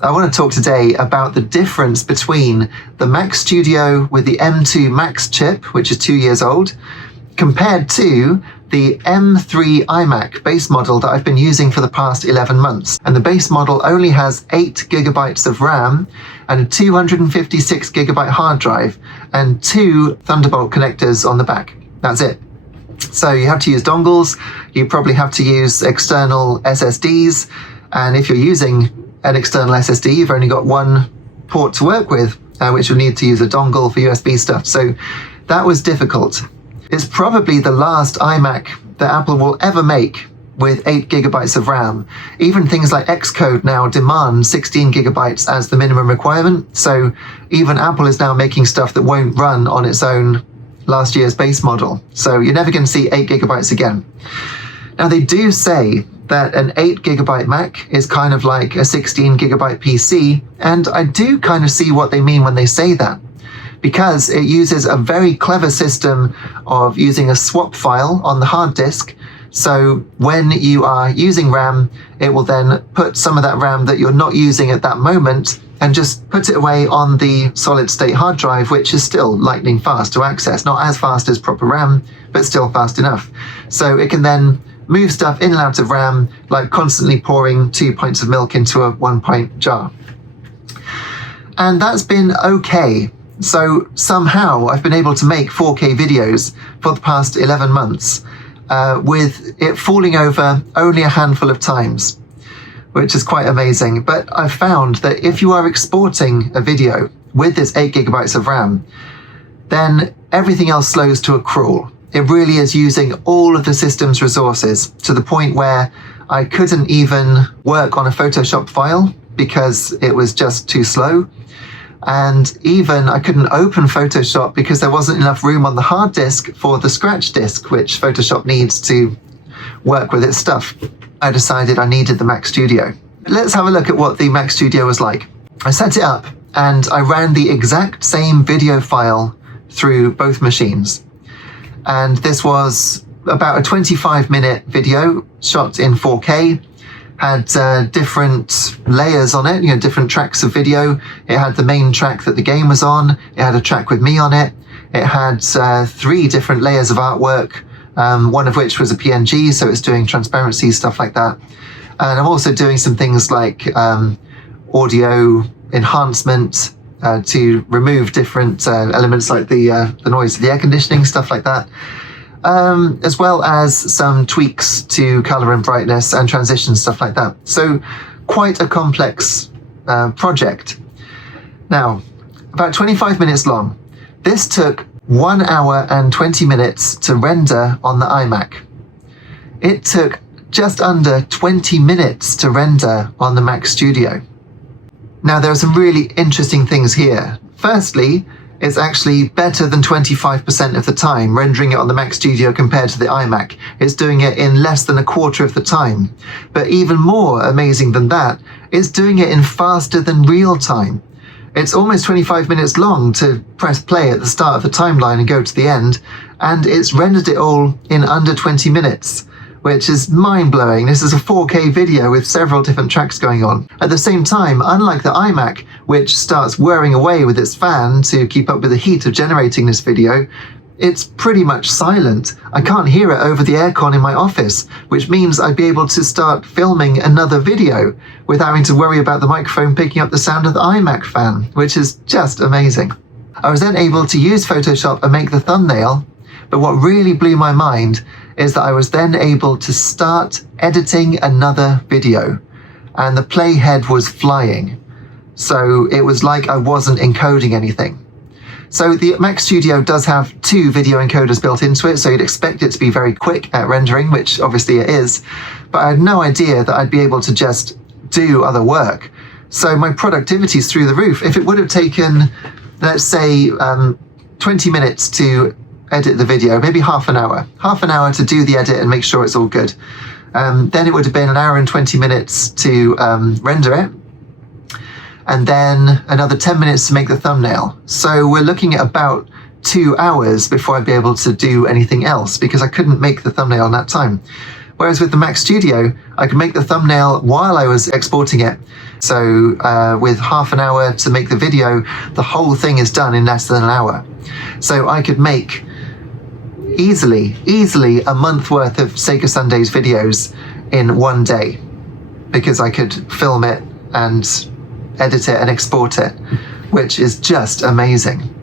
I want to talk today about the difference between the Mac Studio with the M2 Max chip, which is 2 years old, compared to the M3 iMac base model that I've been using for the past 11 months. And the base model only has 8 gigabytes of RAM and a 256 gigabyte hard drive and 2 Thunderbolt connectors on the back. That's it. So you have to use dongles, you probably have to use external SSDs, and if you're using an external SSD, you've only got one port to work with, which you'll need to use a dongle for USB stuff. So that was difficult. It's probably the last iMac that Apple will ever make with 8 gigabytes of RAM. Even things like Xcode now demand 16 gigabytes as the minimum requirement. So even Apple is now making stuff that won't run on its own last year's base model. So you're never going to see 8 gigabytes again. Now they do say that an 8 gigabyte Mac is kind of like a 16 gigabyte PC, and I do kind of see what they mean when they say that, because it uses a very clever system of using a swap file on the hard disk. So when you are using RAM, it will then put some of that RAM that you're not using at that moment and just put it away on the solid state hard drive, which is still lightning fast to access. Not as fast as proper RAM, but still fast enough. So it can then move stuff in and out of RAM, like constantly pouring 2 pints of milk into a 1-pint jar. And that's been okay. So somehow I've been able to make 4K videos for the past 11 months with it falling over only a handful of times, which is quite amazing. But I've found that if you are exporting a video with this 8 gigabytes of RAM, then everything else slows to a crawl. It really is using all of the system's resources to the point where I couldn't even work on a Photoshop file because it was just too slow. And even I couldn't open Photoshop because there wasn't enough room on the hard disk for the scratch disk, which Photoshop needs to work with its stuff. I decided I needed the Mac Studio. Let's have a look at what the Mac Studio was like. I set it up and I ran the exact same video file through both machines. And this was about a 25-minute video shot in 4K. Had different layers on it, different tracks of video. It had the main track that the game was on. It had a track with me on it. It had 3 different layers of artwork, one of which was a PNG, so it's doing transparency, stuff like that. And I'm also doing some things like audio enhancement to remove different elements like the noise of the air conditioning, stuff like that. As well as some tweaks to color and brightness and transitions, stuff like that. So quite a complex project. Now, about 25 minutes long. This took 1 hour and 20 minutes to render on the iMac. It took just under 20 minutes to render on the Mac Studio. Now, there are some really interesting things here. Firstly, it's actually better than 25% of the time rendering it on the Mac Studio compared to the iMac. It's doing it in less than a quarter of the time. But even more amazing than that, it's doing it in faster than real time. It's almost 25 minutes long to press play at the start of the timeline and go to the end, and it's rendered it all in under 20 minutes. Which is mind-blowing. This is a 4K video with several different tracks going on. At the same time, unlike the iMac, which starts whirring away with its fan to keep up with the heat of generating this video, it's pretty much silent. I can't hear it over the aircon in my office, which means I'd be able to start filming another video without having to worry about the microphone picking up the sound of the iMac fan, which is just amazing. I was then able to use Photoshop and make the thumbnail, but what really blew my mind is that I was then able to start editing another video, and the playhead was flying. So it was like I wasn't encoding anything. So the Mac Studio does have 2 video encoders built into it, so you'd expect it to be very quick at rendering, which obviously it is, but I had no idea that I'd be able to just do other work. So my productivity is through the roof. If it would have taken, let's say, 20 minutes to edit the video, maybe half an hour to do the edit and make sure it's all good. Then it would have been 1 hour and 20 minutes to render it. And then another 10 minutes to make the thumbnail. So we're looking at about 2 hours before I'd be able to do anything else because I couldn't make the thumbnail in that time. Whereas with the Mac Studio, I could make the thumbnail while I was exporting it, So with half an hour to make the video, the whole thing is done in less than an hour. So I could make easily a month worth of Sega Sundays videos in one day, because I could film it and edit it and export it, which is just amazing.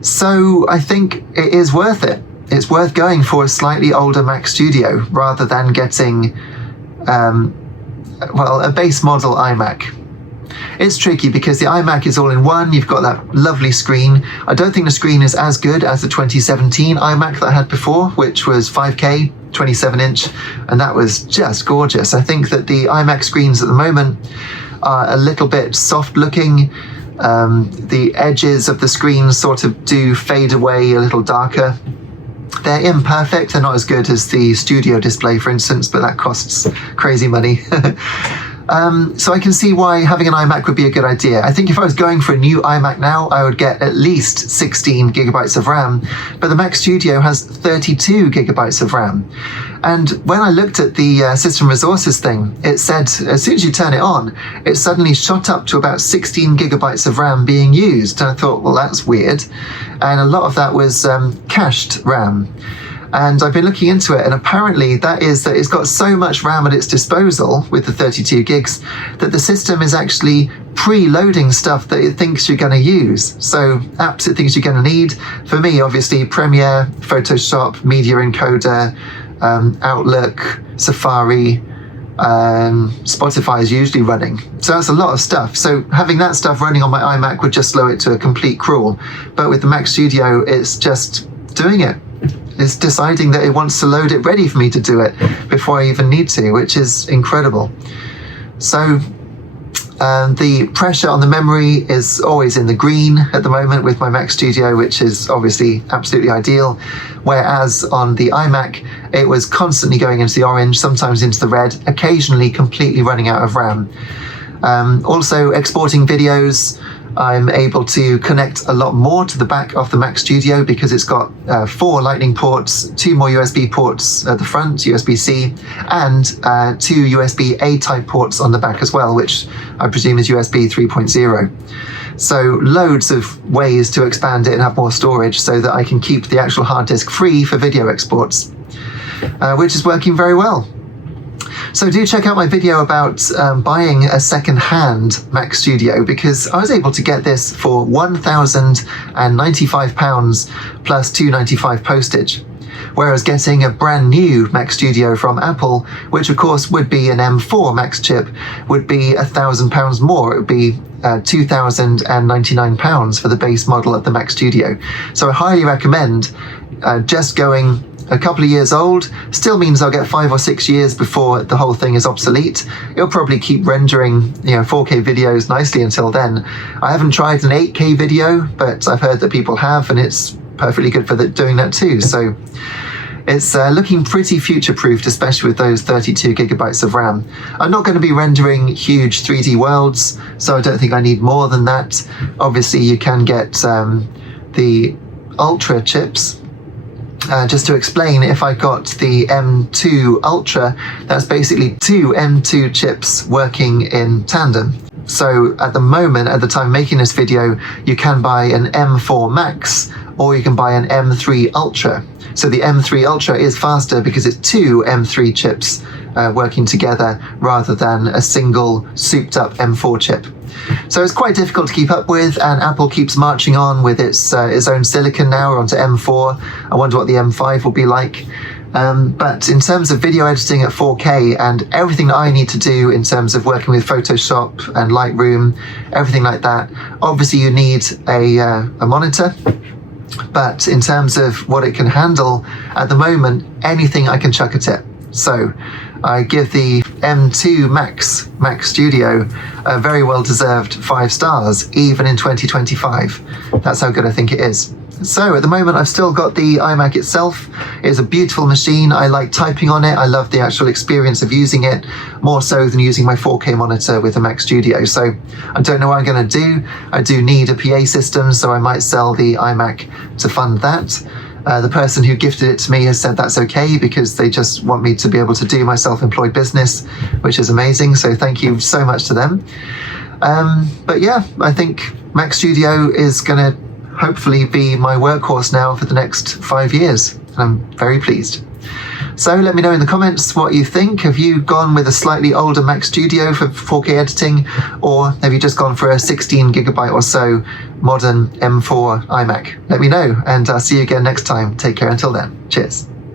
So I think it is worth it. It's worth going for a slightly older Mac Studio rather than getting a base model iMac. It's tricky because the iMac is all in one. You've got that lovely screen. I don't think the screen is as good as the 2017 iMac that I had before, which was 5K, 27-inch, and that was just gorgeous. I think that the iMac screens at the moment are a little bit soft looking. The edges of the screen sort of do fade away a little darker. They're imperfect. They're not as good as the studio display, for instance, but that costs crazy money. So I can see why having an iMac would be a good idea. I think if I was going for a new iMac now, I would get at least 16 gigabytes of RAM, but the Mac Studio has 32 gigabytes of RAM. And when I looked at the system resources thing, it said as soon as you turn it on, it suddenly shot up to about 16 gigabytes of RAM being used. And I thought, well, that's weird. And a lot of that was cached RAM. And I've been looking into it, and apparently that is that it's got so much RAM at its disposal with the 32 gigs that the system is actually pre-loading stuff that it thinks you're going to use. So apps it thinks you're going to need. For me, obviously, Premiere, Photoshop, Media Encoder, Outlook, Safari, Spotify is usually running. So that's a lot of stuff. So having that stuff running on my iMac would just slow it to a complete crawl. But with the Mac Studio, it's just doing it. It's deciding that it wants to load it ready for me to do it before I even need to, which is incredible. So the pressure on the memory is always in the green at the moment with my Mac Studio, which is obviously absolutely ideal. Whereas on the iMac, it was constantly going into the orange, sometimes into the red, occasionally completely running out of RAM. Also exporting videos, I'm able to connect a lot more to the back of the Mac Studio because it's got 4 Lightning ports, 2 more USB ports at the front, USB-C, and 2 USB-A type ports on the back as well, which I presume is USB 3.0. So loads of ways to expand it and have more storage so that I can keep the actual hard disk free for video exports, which is working very well. So do check out my video about buying a second-hand Mac Studio, because I was able to get this for £1,095 plus £295 postage, whereas getting a brand new Mac Studio from Apple, which of course would be an M4 Max chip, would be £1,000 more. It would be £2,099 for the base model of the Mac Studio. So I highly recommend just going. A couple of years old still means I'll get 5 or 6 years before the whole thing is obsolete. It'll probably keep rendering 4K videos nicely until then. I haven't tried an 8K video, but I've heard that people have, and it's perfectly good for doing that too. So it's looking pretty future-proofed, especially with those 32 gigabytes of RAM. I'm not going to be rendering huge 3D worlds, so I don't think I need more than that. Obviously, you can get the Ultra chips. Just to explain, if I got the M2 Ultra, that's basically 2 M2 chips working in tandem. So at the moment, at the time making this video, you can buy an M4 Max or you can buy an M3 Ultra. So the M3 Ultra is faster because it's 2 M3 chips working together rather than a single souped up M4 chip. So it's quite difficult to keep up with, and Apple keeps marching on with its own silicon now. We're onto M4. I wonder what the M5 will be like. But in terms of video editing at 4K and everything that I need to do in terms of working with Photoshop and Lightroom, everything like that, obviously you need a monitor. But in terms of what it can handle, at the moment, anything I can chuck at it. So I give the M2 Mac Studio a very well-deserved 5 stars, even in 2025. That's how good I think it is. So at the moment, I've still got the iMac itself. It's a beautiful machine. I like typing on it. I love the actual experience of using it, more so than using my 4K monitor with the Mac Studio. So I don't know what I'm going to do. I do need a PA system, so I might sell the iMac to fund that. The person who gifted it to me has said that's okay because they just want me to be able to do my self-employed business, which is amazing. So thank you so much to them. But yeah, I think Mac Studio is going to hopefully be my workhorse now for the next 5 years. And I'm very pleased. So let me know in the comments what you think. Have you gone with a slightly older Mac Studio for 4K editing, or have you just gone for a 16 gigabyte or so modern M4 iMac? Let me know, and I'll see you again next time. Take care until then. Cheers.